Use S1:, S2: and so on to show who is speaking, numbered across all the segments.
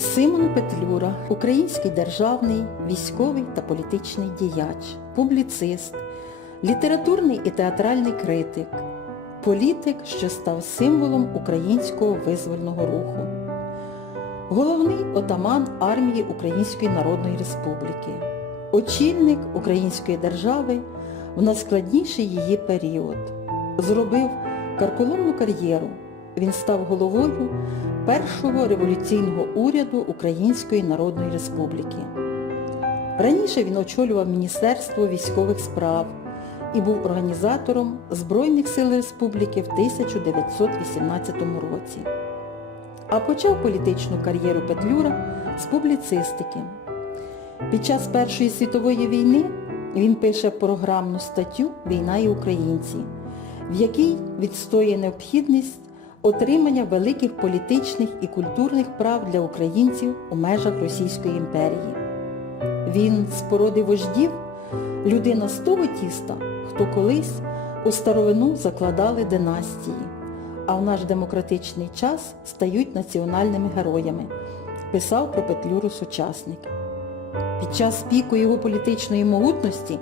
S1: Симон Петлюра, український державний, військовий та політичний діяч, публіцист, літературний і театральний критик, політик, що став символом українського визвольного руху, головний отаман армії Української Народної Республіки, очільник української держави в найскладніший її період. Зробив карколомну кар'єру. Він став головою першого революційного уряду Української Народної Республіки. Раніше він очолював Міністерство військових справ і був організатором Збройних сил Республіки в 1918 році. А почав політичну кар'єру Петлюра з публіцистики. Під час Першої світової війни він пише програмну статтю Війна і українці, в якій відстоює необхідність отримання великих політичних і культурних прав для українців у межах Російської імперії. Він з породи вождів, людина з того тіста, хто колись у старовину закладали династії, а в наш демократичний час стають національними героями, писав про Петлюру сучасник. Під час піку його політичної могутності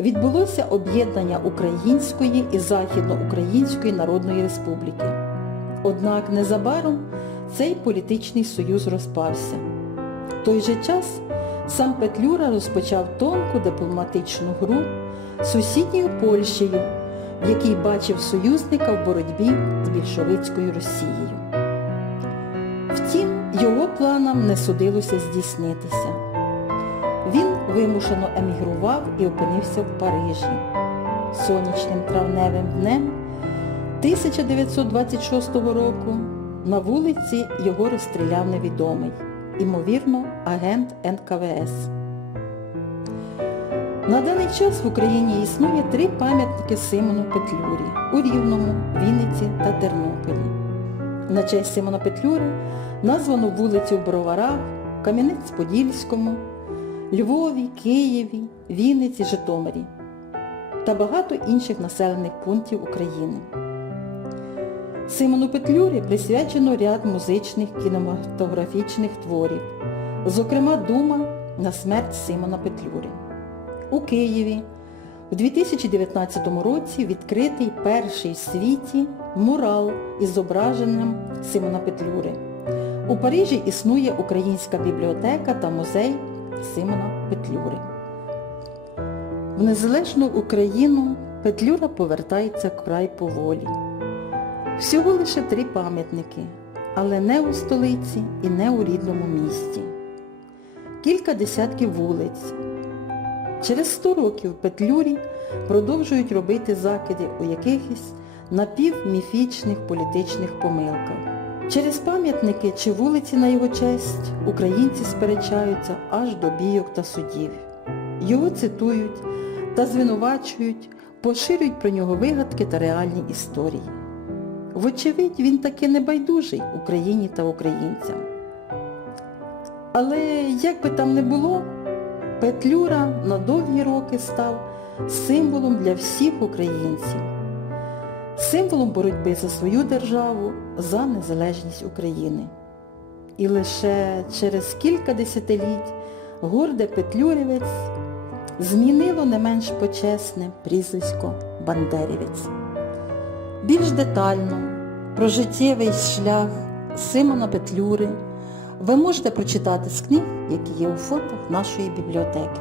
S1: відбулося об'єднання Української і Західноукраїнської Народної Республіки. Однак незабаром цей політичний союз розпався. В той же час сам Петлюра розпочав тонку дипломатичну гру з сусідньою Польщею, в якій бачив союзника в боротьбі з більшовицькою Росією. Втім, його планам не судилося здійснитися. Він вимушено емігрував і опинився в Парижі. Сонячним травневим днем 1926 року на вулиці його розстріляв невідомий, імовірно, агент НКВС. На даний час в Україні існує три пам'ятники Симону Петлюрі у Рівному, Вінниці та Тернополі. На честь Симона Петлюри названо вулицю в Броварах, Кам'янець-Подільському, Львові, Києві, Вінниці, Житомирі та багато інших населених пунктів України. Симону Петлюрі присвячено ряд музичних кінематографічних творів, зокрема Дума на смерть Симона Петлюри. У Києві у 2019 році відкритий перший в світі мурал із зображенням Симона Петлюри. У Парижі існує Українська бібліотека та музей Симона Петлюри. В незалежну Україну Петлюра повертається вкрай поволі. Всього лише три пам'ятники, але не у столиці і не у рідному місті. Кілька десятків вулиць. Через 100 років Петлюрі продовжують робити закиди у якихось напівміфічних політичних помилках. Через пам'ятники чи вулиці на його честь українці сперечаються аж до бійок та судів. Його цитують та звинувачують, поширюють про нього вигадки та реальні історії. Вочевидь, він таки не байдужий Україні та українцям. Але як би там не було, Петлюра на довгі роки став символом для всіх українців, символом боротьби за свою державу, за незалежність України. І лише через кілька десятиліть горде Петлюрівець змінило не менш почесне прізвисько Бандерівець. Більш детально про життєвий шлях Симона Петлюри ви можете прочитати з книг, які є у фондах нашої бібліотеки.